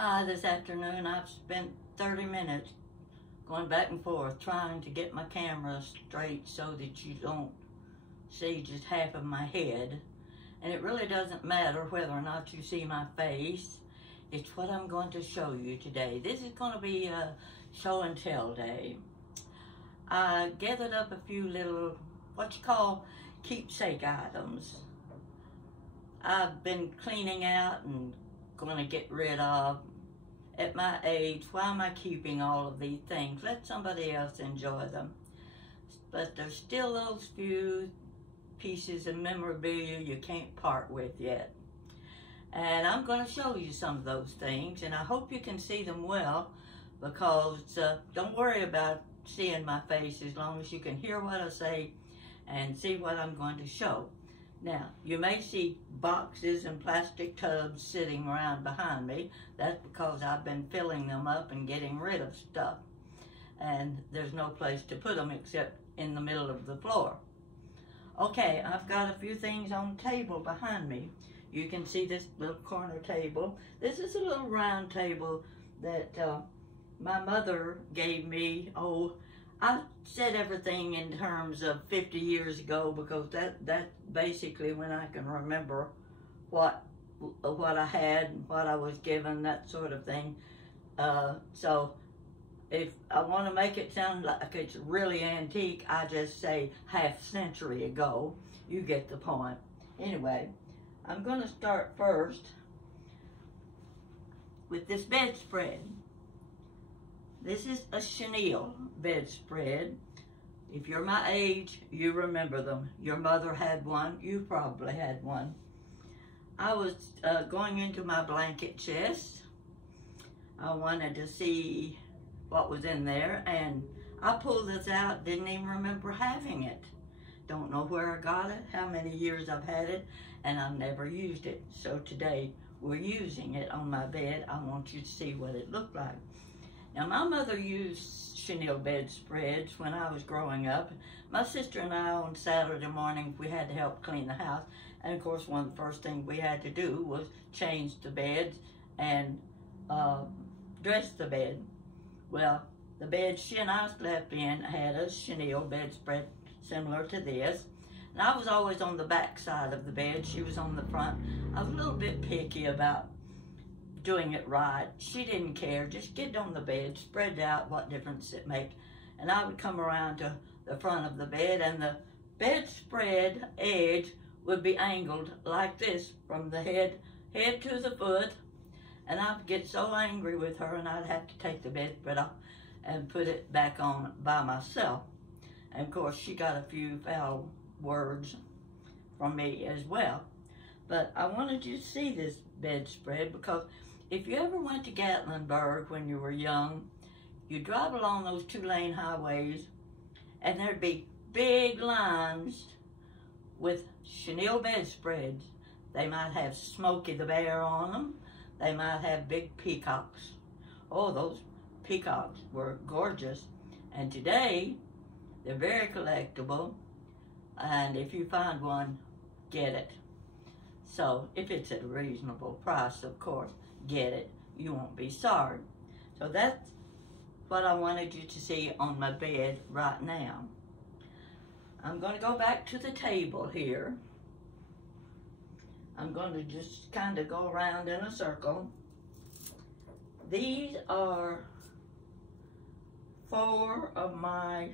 Hi, this afternoon I've spent 30 minutes going back and forth trying to get my camera straight so that you don't see just half of my head. And it really doesn't matter whether or not you see my face. It's what I'm going to show you today. This is going to be a show and tell day. I gathered up a few little, what you call, keepsake items. I've been cleaning out and going to get rid of. At my age, why am I keeping all of these things? Let somebody else enjoy them. But there's still those few pieces of memorabilia you can't part with yet. And I'm going to show you some of those things, and I hope you can see them well, because don't worry about seeing my face as long as you can hear what I say and see what I'm going to show. Now, you may see boxes and plastic tubs sitting around behind me. That's because I've been filling them up and getting rid of stuff. And there's no place to put them except in the middle of the floor. Okay, I've got a few things on the table behind me. You can see this little corner table. This is a little round table that my mother gave me. I said everything in terms of 50 years ago because that's basically when I can remember what I had, what I was given, that sort of thing. So if I want to make it sound like it's really antique, I just say half century ago. You get the point. Anyway, I'm going to start first with this bedspread. This is a chenille bedspread. If you're my age, you remember them. Your mother had one. You probably had one. I was going into my blanket chest. I wanted to see what was in there, and I pulled this out, didn't even remember having it. Don't know where I got it, how many years I've had it, and I've never used it. So today, we're using it on my bed. I want you to see what it looked like. Now, my mother used chenille bedspreads when I was growing up. My sister and I, on Saturday morning, we had to help clean the house. And of course, one of the first things we had to do was change the beds and dress the bed. Well, the bed she and I slept in had a chenille bedspread similar to this. And I was always on the back side of the bed. She was on the front. I was a little bit picky about doing it right. She didn't care. Just get on the bed, spread out, what difference it made. And I would come around to the front of the bed, and the bedspread edge would be angled like this from the head to the foot. And I'd get so angry with her, and I'd have to take the bedspread off and put it back on by myself. And of course, she got a few foul words from me as well. But I wanted you to see this bedspread because if you ever went to Gatlinburg when you were young, you'd drive along those two-lane highways, and there'd be big lines with chenille bedspreads. They might have Smokey the Bear on them. They might have big peacocks. Oh, those peacocks were gorgeous. And today, they're very collectible. And if you find one, get it. So, if it's at a reasonable price, of course, get it. You won't be sorry. So that's what I wanted you to see on my bed right now. I'm going to go back to the table here. I'm going to just kind of go around in a circle. These are 4 of my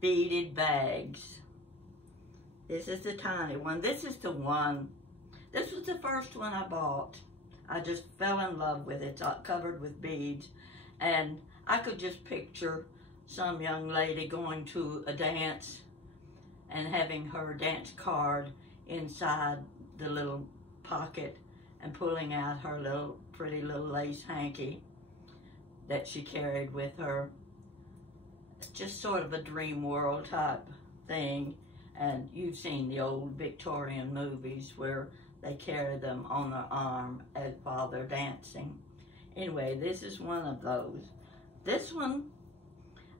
beaded bags. This is the tiny one. This is the one. This was the first one I bought. I just fell in love with it. It's covered with beads. And I could just picture some young lady going to a dance and having her dance card inside the little pocket and pulling out her little pretty little lace hanky that she carried with her. It's just sort of a dream world type thing. And you've seen the old Victorian movies where they carry them on their arm while they're dancing. Anyway, this is one of those. This one,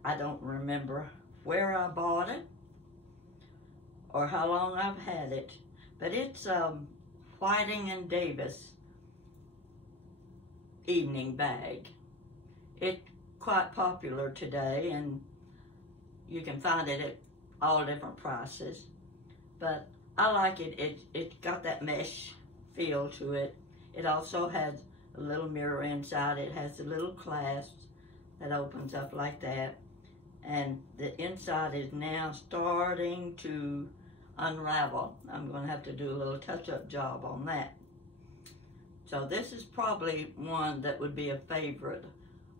I don't remember where I bought it or how long I've had it, but it's Whiting and Davis evening bag. It's quite popular today, and you can find it at all different prices. But I like it. It's got that mesh feel to it. It also has a little mirror inside. It has a little clasp that opens up like that. And the inside is now starting to unravel. I'm going to have to do a little touch-up job on that. So this is probably one that would be a favorite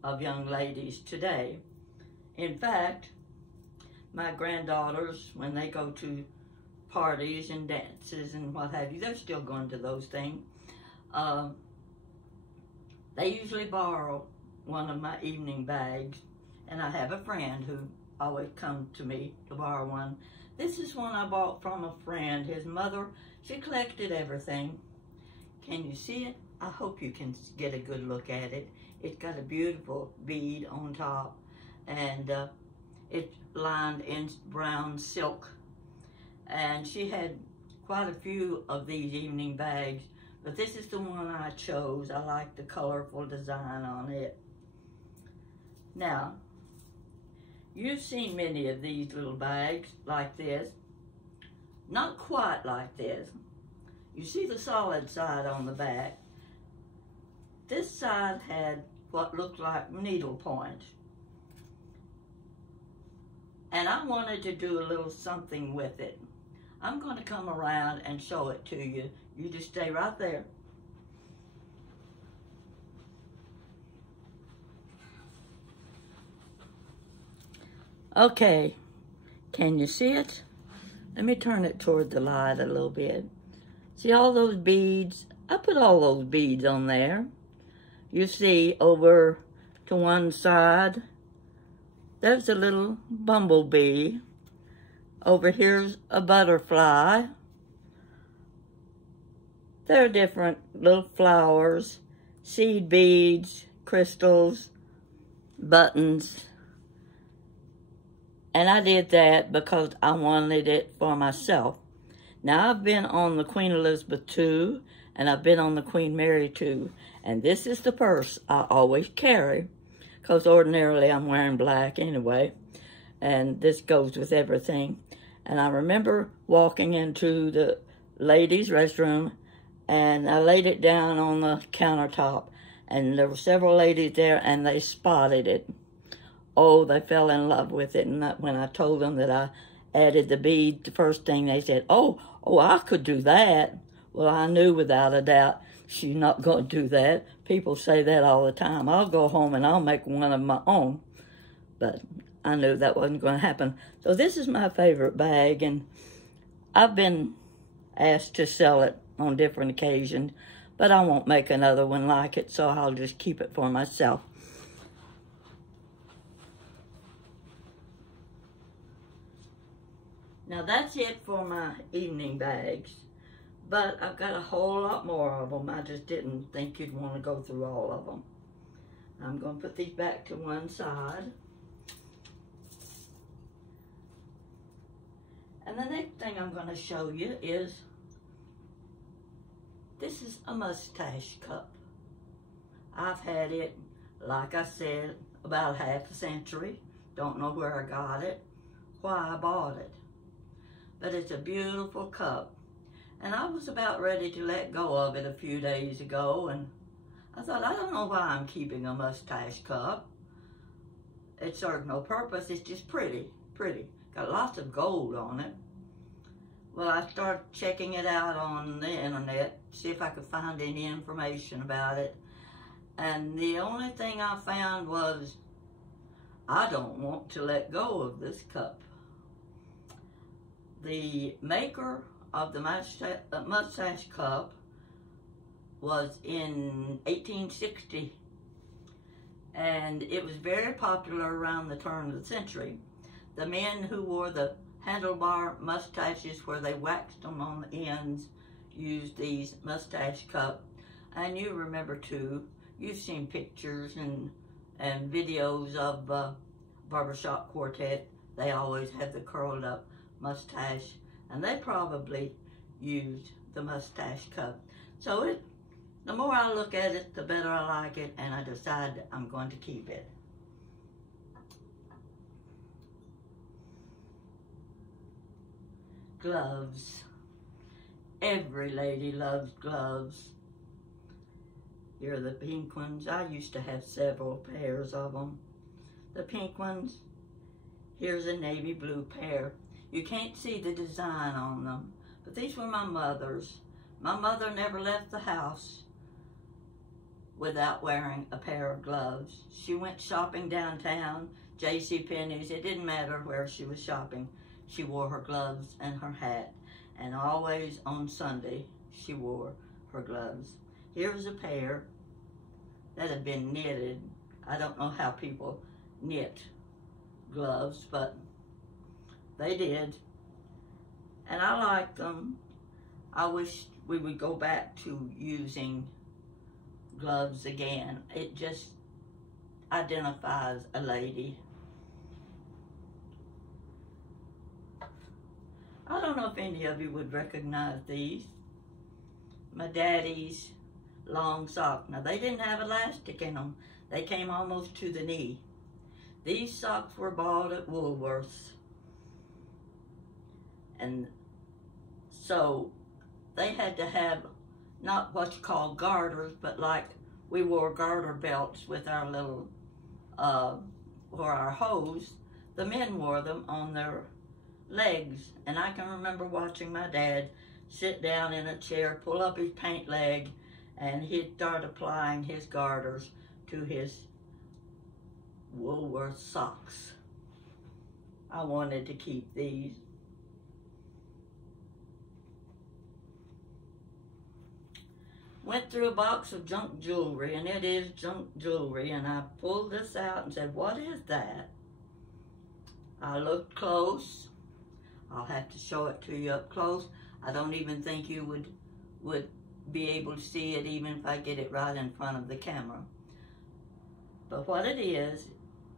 of young ladies today. In fact, my granddaughters, when they go to parties and dances and what have you, they're still going to those things. They usually borrow one of my evening bags, and I have a friend who always comes to me to borrow one. This is one I bought from a friend. His mother, she collected everything. Can you see it? I hope you can get a good look at it. It's got a beautiful bead on top, and it's lined in brown silk. And she had quite a few of these evening bags, but this is the one I chose. I like the colorful design on it. Now, you've seen many of these little bags like this. Not quite like this. You see the solid side on the back. This side had what looked like needle point. And I wanted to do a little something with it. I'm going to come around and show it to you. You just stay right there. Okay, can you see it? Let me turn it toward the light a little bit. See all those beads? I put all those beads on there. You see over to one side, there's a little bumblebee. Over here's a butterfly. There are different little flowers, seed beads, crystals, buttons. And I did that because I wanted it for myself. Now I've been on the Queen Elizabeth II, and I've been on the Queen Mary II. And this is the purse I always carry, because ordinarily I'm wearing black anyway. And this goes with everything. And I remember walking into the ladies' restroom, and I laid it down on the countertop. And there were several ladies there, and they spotted it. Oh, they fell in love with it. And when I told them that I added the bead, the first thing they said, oh, I could do that. Well, I knew without a doubt she's not going to do that. People say that all the time. I'll go home and I'll make one of my own. But I knew that wasn't going to happen. So this is my favorite bag, and I've been asked to sell it on different occasions, but I won't make another one like it, so I'll just keep it for myself. Now that's it for my evening bags, but I've got a whole lot more of them. I just didn't think you'd want to go through all of them. I'm going to put these back to one side. And the next thing I'm going to show you is, this is a mustache cup. I've had it, like I said, about half a century. Don't know where I got it, why I bought it. But it's a beautiful cup. And I was about ready to let go of it a few days ago, and I thought, I don't know why I'm keeping a mustache cup. It serves no purpose, it's just pretty. Got lots of gold on it. Well, I started checking it out on the internet, see if I could find any information about it. And the only thing I found was, I don't want to let go of this cup. The maker of the mustache cup was in 1860, and it was very popular around the turn of the century. The men who wore the handlebar mustaches where they waxed them on the ends used these mustache cup. And you remember too, you've seen pictures and videos of barbershop quartet. They always have the curled up mustache, and they probably used the mustache cup. So the more I look at it, the better I like it, and I decide I'm going to keep it. Gloves. Every lady loves gloves. Here are the pink ones. I used to have several pairs of them. The pink ones. Here's a navy blue pair. You can't see the design on them, but these were my mother's. My mother never left the house without wearing a pair of gloves. She went shopping downtown, JCPenney's. It didn't matter where she was shopping. She wore her gloves and her hat. And always on Sunday, she wore her gloves. Here's a pair that had been knitted. I don't know how people knit gloves, but they did. And I like them. I wish we would go back to using gloves again. It just identifies a lady. I don't know if any of you would recognize these. My daddy's long sock. Now, they didn't have elastic in them. They came almost to the knee. These socks were bought at Woolworth's. And so they had to have not what you call garters, but like we wore garter belts with our little, or our hose. The men wore them on their legs. And I can remember watching my dad sit down in a chair, pull up his paint leg, and he'd start applying his garters to his Woolworth socks. I wanted to keep these. Went through a box of junk jewelry, and it is junk jewelry, and I pulled this out and said, what is that? I looked close. I'll have to show it to you up close. I don't even think you would be able to see it even if I get it right in front of the camera. But what it is,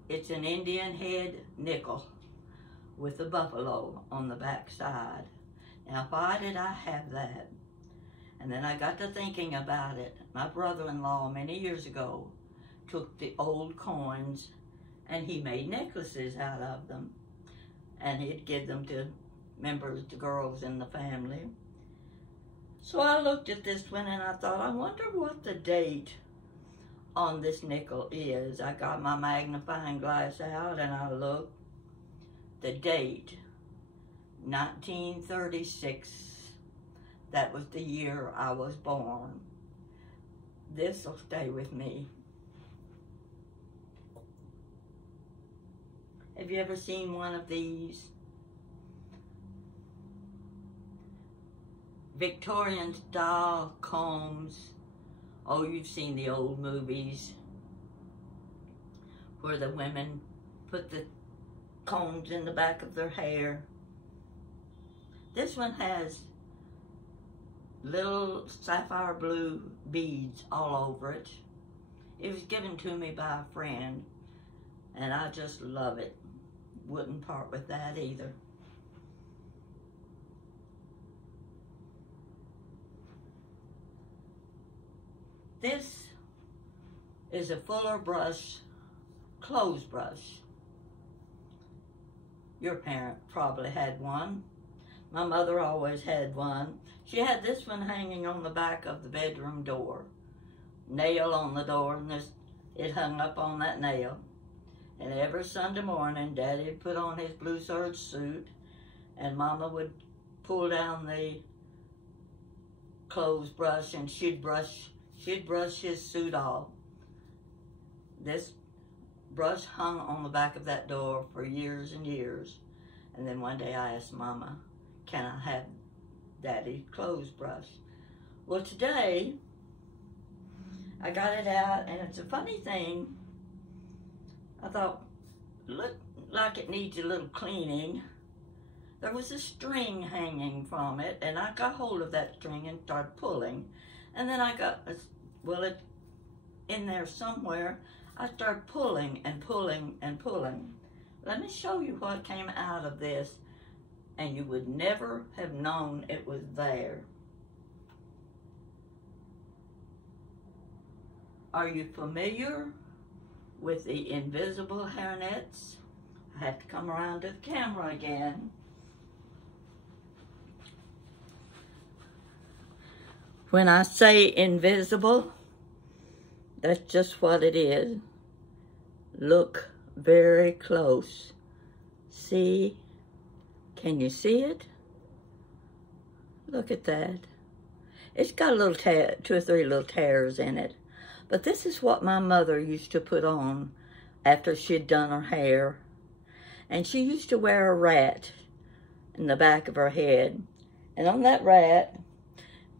it's an Indian head nickel with a buffalo on the back side. Now, why did I have that? And then I got to thinking about it. My brother-in-law many years ago took the old coins and he made necklaces out of them. And he'd give them to members, to girls in the family. So I looked at this one and I thought, I wonder what the date on this nickel is. I got my magnifying glass out and I looked. The date, 1936. That was the year I was born. This will stay with me. Have you ever seen one of these? Victorian style combs. Oh, you've seen the old movies where the women put the combs in the back of their hair. This one has little sapphire blue beads all over it. It was given to me by a friend, and I just love it. Wouldn't part with that either. This is a Fuller brush, clothes brush. Your parent probably had one. My mother always had one. She had this one hanging on the back of the bedroom door. Nail on the door, and it hung up on that nail. And every Sunday morning, Daddy would put on his blue serge suit, and Mama would pull down the clothes brush, and she'd brush his suit off. This brush hung on the back of that door for years and years. And then one day I asked Mama, can I have Daddy's clothes brush? Well, today I got it out, and it's a funny thing. I thought, look like it needs a little cleaning. There was a string hanging from it, and I got hold of that string and started pulling. And then I got, it in there somewhere, I started pulling and pulling and pulling. Let me show you what came out of this, and you would never have known it was there. Are you familiar with the invisible hairnets? I have to come around to the camera again. When I say invisible, that's just what it is. Look very close. See? Can you see it? Look at that. It's got a little 2 or 3 little tears in it. But this is what my mother used to put on after she'd done her hair. And she used to wear a rat in the back of her head. And on that rat,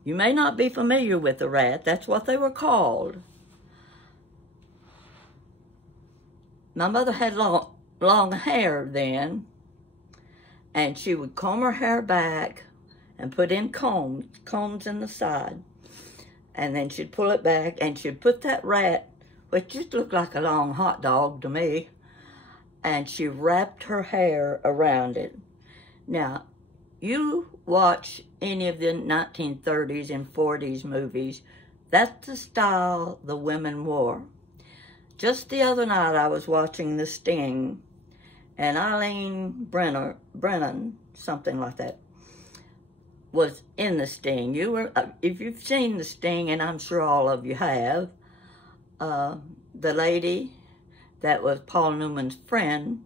you may not be familiar with the rat. That's what they were called. My mother had long hair then, and she would comb her hair back and put in combs in the side. And then she'd pull it back, and she'd put that rat, which just looked like a long hot dog to me, and she wrapped her hair around it. Now, you watch any of the 1930s and 40s movies, that's the style the women wore. Just the other night I was watching The Sting, and Eileen Brennan, something like that, was in The Sting. If you've seen The Sting, and I'm sure all of you have, the lady that was Paul Newman's friend,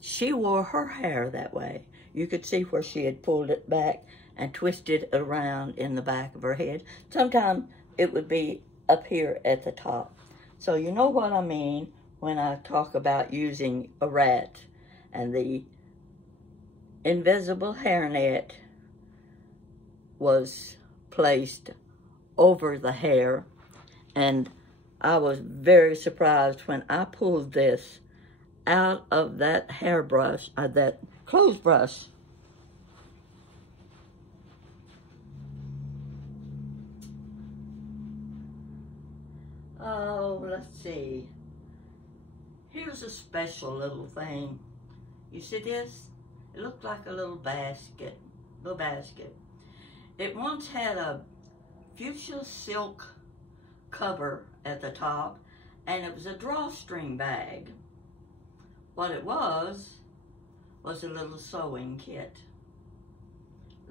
she wore her hair that way. You could see where she had pulled it back and twisted it around in the back of her head. Sometimes it would be up here at the top. So you know what I mean when I talk about using a rat. And the invisible hairnet was placed over the hair. And I was very surprised when I pulled this out of that hairbrush, that clothes brush. Oh, let's see. Here's a special little thing. You see this? It looked like a little basket. It once had a fuchsia silk cover at the top, and it was a drawstring bag. What it was a little sewing kit.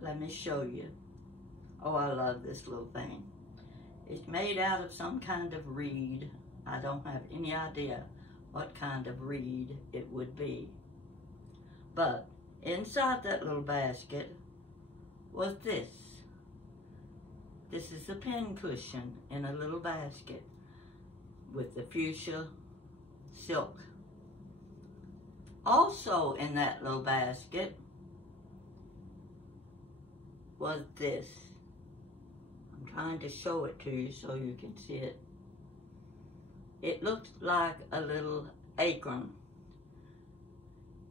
Let me show you. Oh, I love this little thing. It's made out of some kind of reed. I don't have any idea what kind of reed it would be. But inside that little basket was this. This is a pin cushion in a little basket with the fuchsia silk. Also in that little basket was this. I'm trying to show it to you so you can see it. It looks like a little apron.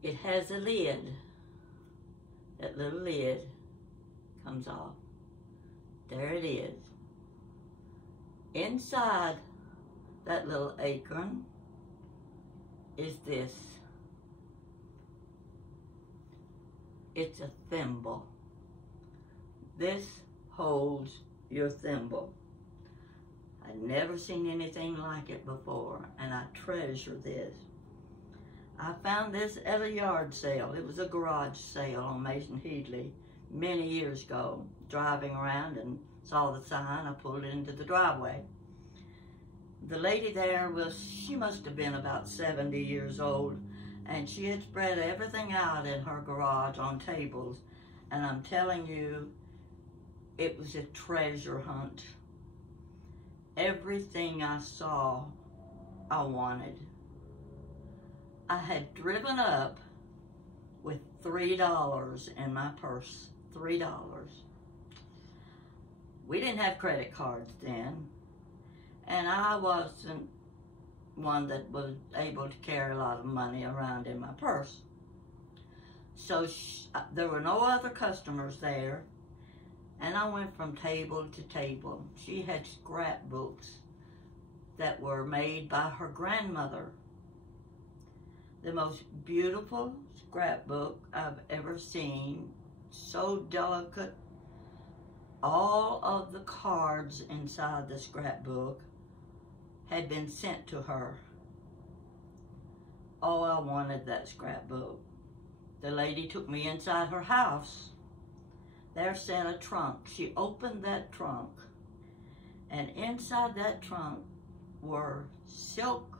It has a lid. That little lid comes off. There it is. Inside that little apron is this. It's a thimble. This holds your thimble. I'd never seen anything like it before, and I treasure this. I found this at a yard sale. It was a garage sale on Mason Headley many years ago. Driving around and saw the sign, I pulled it into the driveway. The lady there she must have been about 70 years old, and she had spread everything out in her garage on tables, and I'm telling you, it was a treasure hunt. Everything I saw, I wanted. I had driven up with $3 in my purse, $3. We didn't have credit cards then, and I wasn't one that was able to carry a lot of money around in my purse. So there were no other customers there, and I went from table to table. She had scrapbooks that were made by her grandmother. The most beautiful scrapbook I've ever seen, so delicate. All of the cards inside the scrapbook had been sent to her. Oh, I wanted that scrapbook. The lady took me inside her house. There sat a trunk. She opened that trunk, and inside that trunk were silk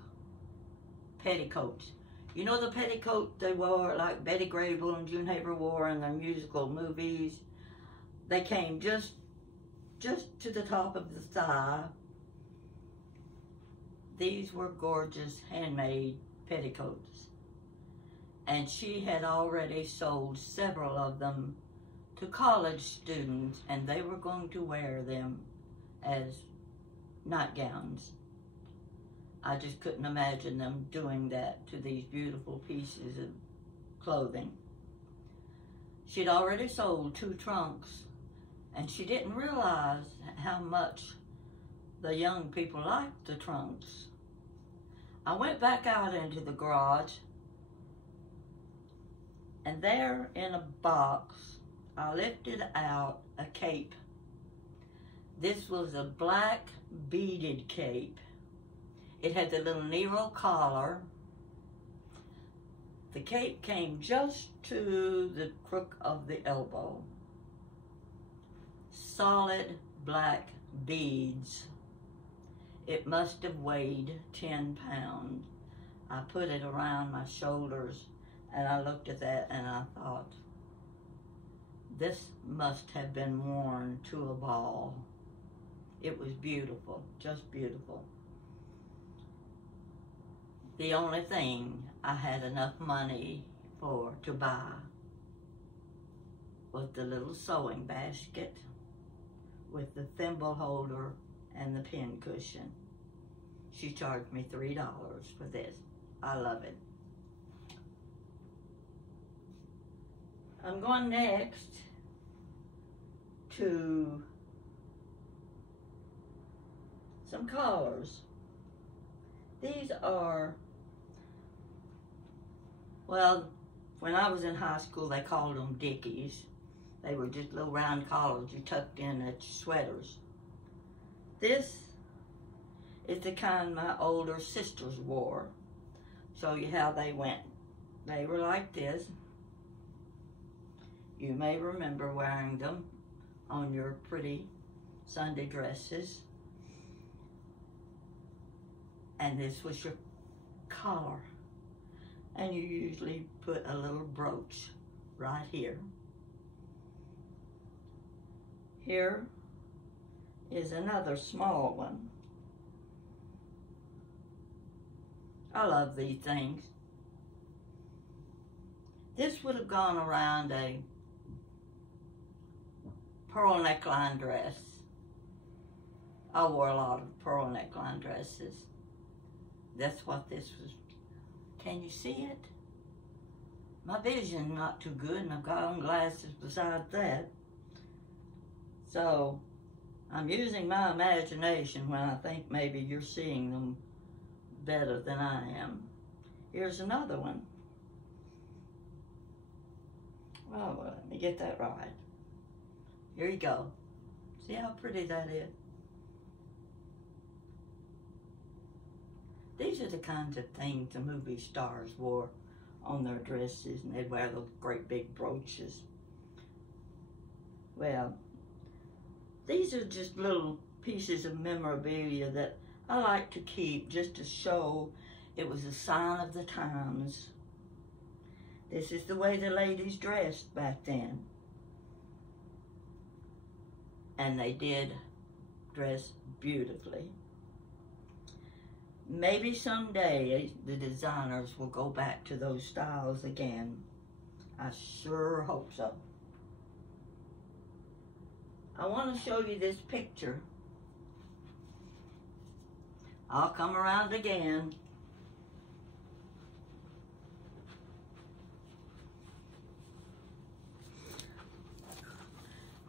petticoats. You know the petticoat they wore, like Betty Grable and June Haver wore in their musical movies? They came just to the top of the thigh. These were gorgeous handmade petticoats. And she had already sold several of them to college students, and they were going to wear them as nightgowns. I just couldn't imagine them doing that to these beautiful pieces of clothing. She'd already sold 2 trunks, and she didn't realize how much the young people liked the trunks. I went back out into the garage, and there in a box, I lifted out a cape. This was a black beaded cape. It had the little Nero collar. The cape came just to the crook of the elbow. Solid black beads. It must have weighed 10 pounds. I put it around my shoulders, and I looked at that and I thought, this must have been worn to a ball. It was beautiful, just beautiful. The only thing I had enough money to buy was the little sewing basket with the thimble holder and the pin cushion. She charged me $3 for this. I love it. I'm going next to some collars. These are, well, when I was in high school, they called them dickies. They were just little round collars you tucked in at your sweaters. This is the kind my older sisters wore. Show you how they went. They were like this. You may remember wearing them on your pretty Sunday dresses. And this was your collar. And you usually put a little brooch right here. Here is another small one. I love these things. This would have gone around a pearl neckline dress. I wore a lot of pearl neckline dresses. That's what this was. Can you see it? My vision not too good, and I've got on glasses besides that. So I'm using my imagination when I think maybe you're seeing them better than I am. Here's another one. Oh, well, let me get that right. Here you go. See how pretty that is? These are the kinds of things the movie stars wore on their dresses, and they'd wear those great big brooches. Well, these are just little pieces of memorabilia that I like to keep just to show it was a sign of the times. This is the way the ladies dressed back then. And they did dress beautifully. Maybe someday the designers will go back to those styles again. I sure hope so. I want to show you this picture. I'll come around again.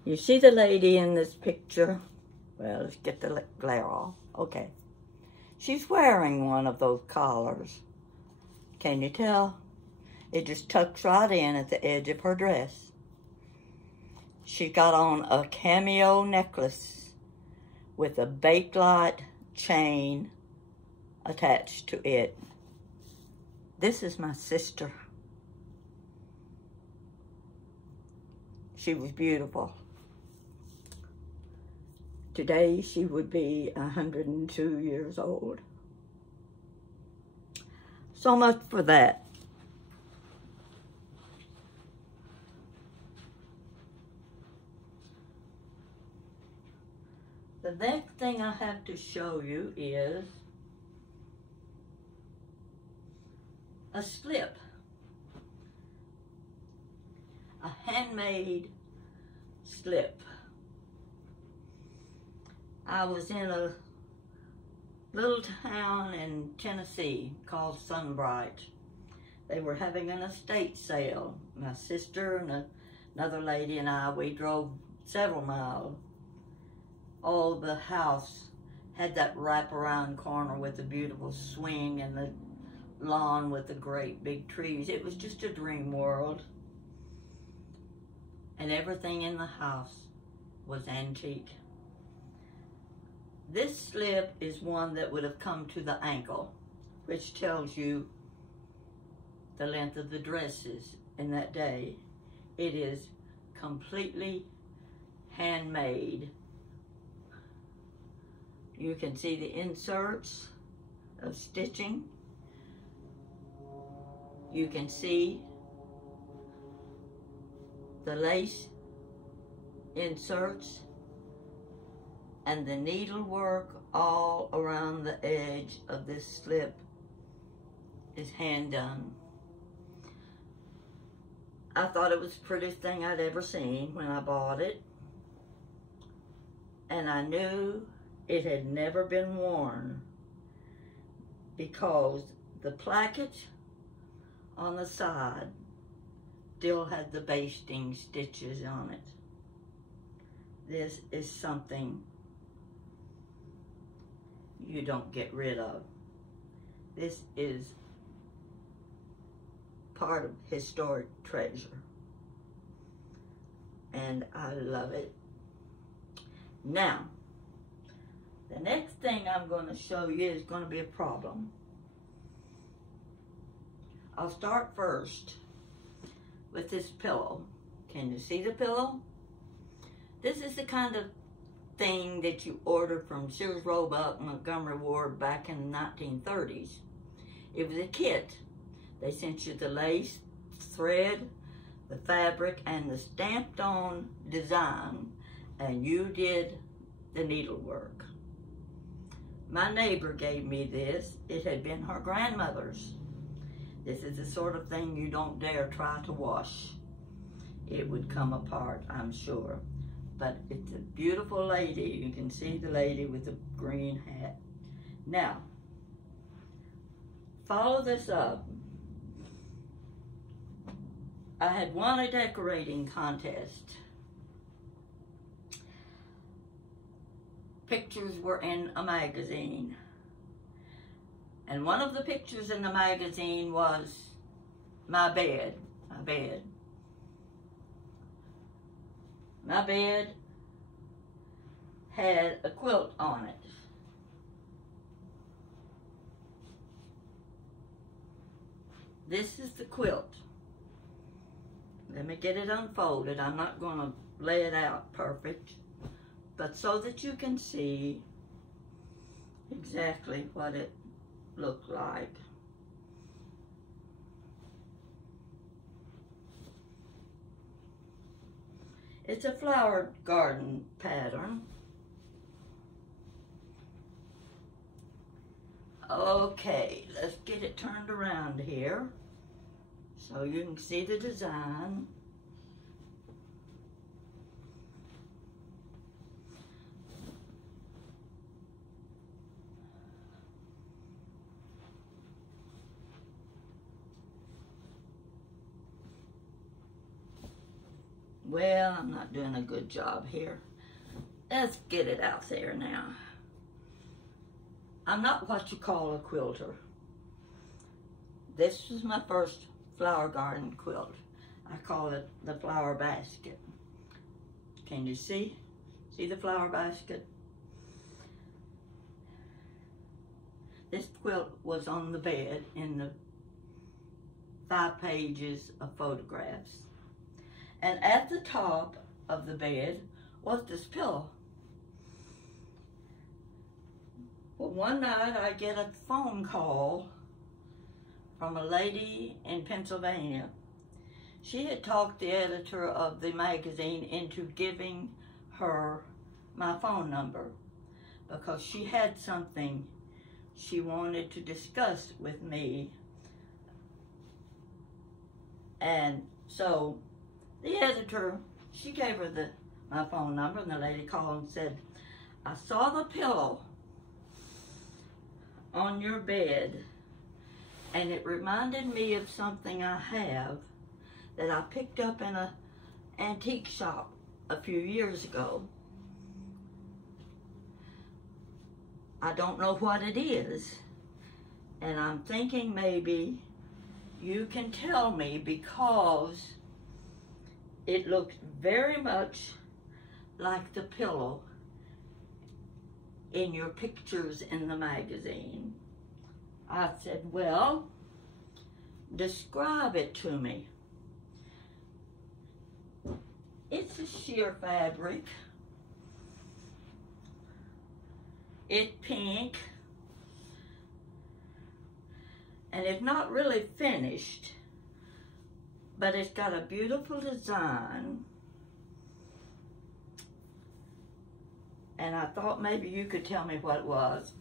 You see the lady in this picture? Well, let's get the glare off. Okay. She's wearing one of those collars. Can you tell? It just tucks right in at the edge of her dress. She got on a cameo necklace with a bakelite chain attached to it. This is my sister. She was beautiful. Today she would be 102 years old. So much for that. The next thing I have to show you is a slip. A handmade slip. I was in a little town in Tennessee called Sunbright. They were having an estate sale. My sister and another lady and I, we drove several miles. Oh, the house had that wraparound corner with the beautiful swing and the lawn with the great big trees. It was just a dream world. And everything in the house was antique. This slip is one that would have come to the ankle, which tells you the length of the dresses in that day. It is completely handmade. You can see the inserts of stitching. You can see the lace inserts and the needlework all around the edge of this slip is hand done. I thought it was the prettiest thing I'd ever seen when I bought it, and I knew it had never been worn because the placket on the side still had the basting stitches on it. This is something you don't get rid of. This is part of historic treasure, and I love it. Now, the next thing I'm going to show you is going to be a problem. I'll start first with this pillow. Can you see the pillow? This is the kind of thing that you order from Sears Roebuck, Montgomery Ward back in the 1930s. It was a kit. They sent you the lace, thread, the fabric, and the stamped on design, and you did the needlework. My neighbor gave me this. It had been her grandmother's. This is the sort of thing you don't dare try to wash. It would come apart, I'm sure. But it's a beautiful lady. You can see the lady with the green hat. Now, follow this up. I had won a decorating contest. Pictures were in a magazine. And one of the pictures in the magazine was my bed. My bed had a quilt on it. This is the quilt. Let me get it unfolded. I'm not going to lay it out perfect, but so that you can see exactly what it looked like. It's a flower garden pattern. Okay, let's get it turned around here so you can see the design. Well, I'm not doing a good job here. Let's get it out there now. I'm not what you call a quilter. This was my first flower garden quilt. I call it the flower basket. Can you see? See the flower basket? This quilt was on the bed in the 5 pages of photographs. And at the top of the bed was this pillow. Well, one night I get a phone call from a lady in Pennsylvania. She had talked the editor of the magazine into giving her my phone number because she had something she wanted to discuss with me. And so the editor, she gave her my phone number, and the lady called and said, I saw the pillow on your bed, and it reminded me of something I have that I picked up in an antique shop a few years ago. I don't know what it is, and I'm thinking maybe you can tell me because it looks very much like the pillow in your pictures in the magazine. I said, well, describe it to me. It's a sheer fabric. It's pink. And it's not really finished, but it's got a beautiful design. And I thought maybe you could tell me what it was.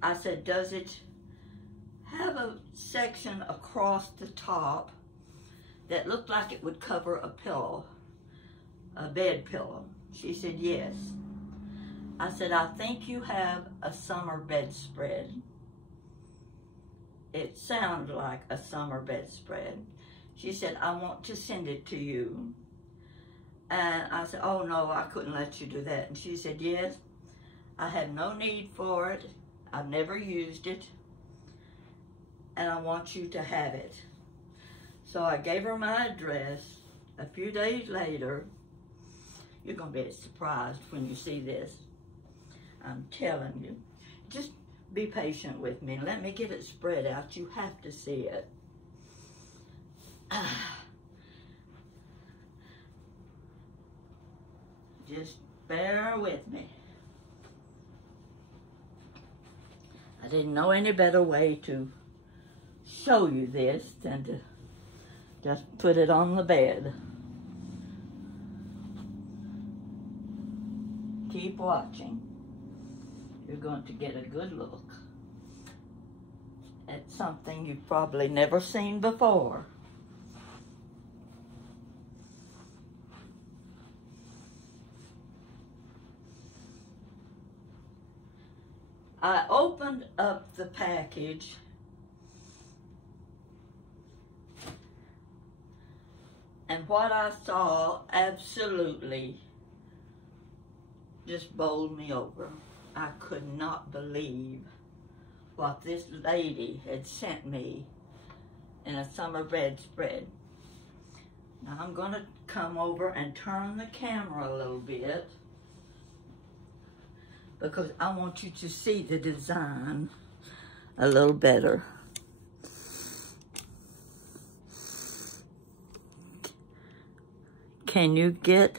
I said, does it have a section across the top that looked like it would cover a pillow, a bed pillow? She said, yes. I said, I think you have a summer bedspread. It sounded like a summer bedspread. She said, I want to send it to you. And I said, oh no, I couldn't let you do that. And she said, yes, I have no need for it. I've never used it. And I want you to have it. So I gave her my address. A few days later, you're gonna be surprised when you see this. I'm telling you. Just be patient with me. Let me get it spread out. You have to see it. Just bear with me. I didn't know any better way to show you this than to just put it on the bed. Keep watching. You're going to get a good look at something you've probably never seen before. I opened up the package and what I saw absolutely just bowled me over. I could not believe what this lady had sent me in a summer bedspread. Now I'm going to come over and turn the camera a little bit because I want you to see the design a little better. Can you get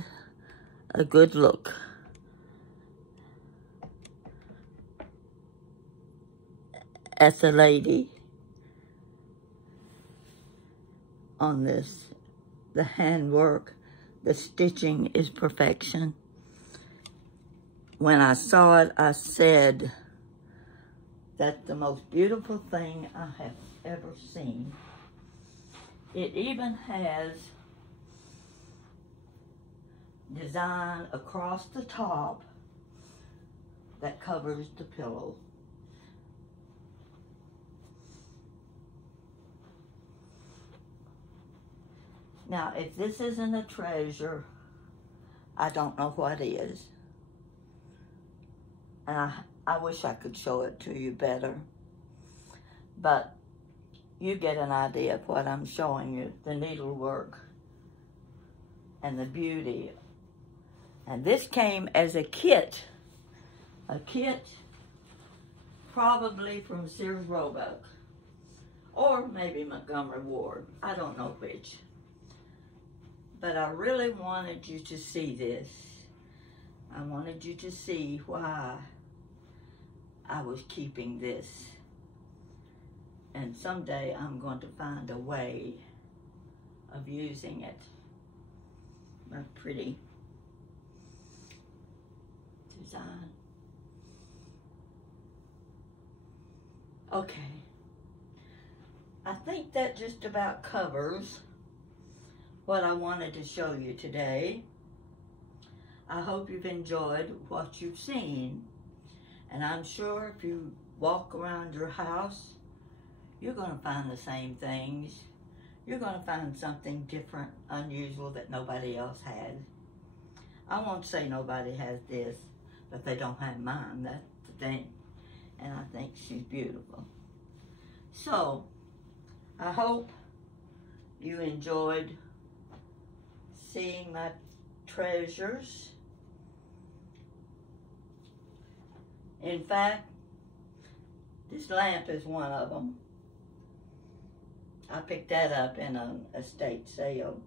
a good look at the lady on this? The handwork, the stitching is perfection. When I saw it, I said, that's the most beautiful thing I have ever seen. It even has design across the top that covers the pillow. Now, if this isn't a treasure, I don't know what is. And I wish I could show it to you better. But you get an idea of what I'm showing you, the needlework and the beauty. And this came as a kit probably from Sears Roebuck, or maybe Montgomery Ward. I don't know which. But I really wanted you to see this. I wanted you to see why I was keeping this. And someday I'm going to find a way of using it. My pretty design. Okay. I think that just about covers what I wanted to show you today. I hope you've enjoyed what you've seen. And I'm sure if you walk around your house, you're going to find the same things. You're going to find something different, unusual that nobody else has. I won't say nobody has this, but they don't have mine. That's the thing. And I think she's beautiful. So, I hope you enjoyed seeing my treasures. In fact, this lamp is one of them. I picked that up in an estate sale.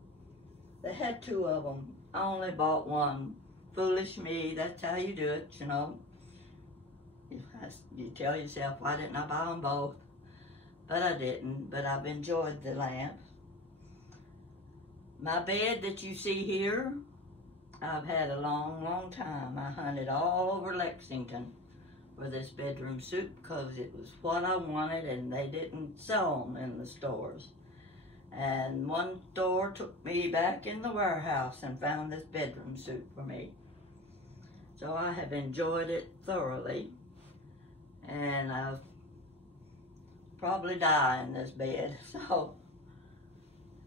They had two of them. I only bought one. Foolish me, that's how you do it, you know. You tell yourself, why didn't I buy them both? But I didn't, but I've enjoyed the lamp. My bed that you see here, I've had a long, long time. I hunted all over Lexington for this bedroom suit because it was what I wanted and they didn't sell them in the stores. And one store took me back in the warehouse and found this bedroom suit for me. So I have enjoyed it thoroughly. And I'll probably die in this bed, so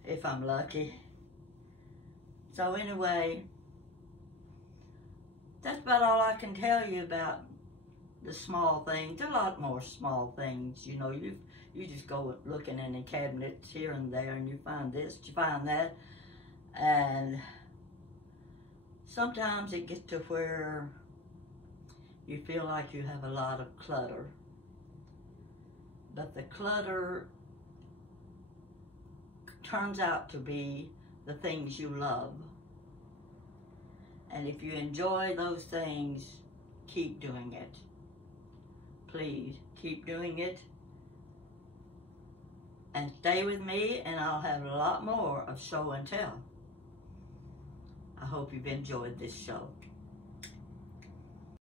if I'm lucky. So anyway, that's about all I can tell you about the small things. There are a lot more small things, you know. You just go looking in the cabinets here and there and you find this, you find that. And sometimes it gets to where you feel like you have a lot of clutter. But the clutter turns out to be the things you love. And if you enjoy those things, keep doing it. Please, keep doing it. And stay with me, and I'll have a lot more of show and tell. I hope you've enjoyed this show.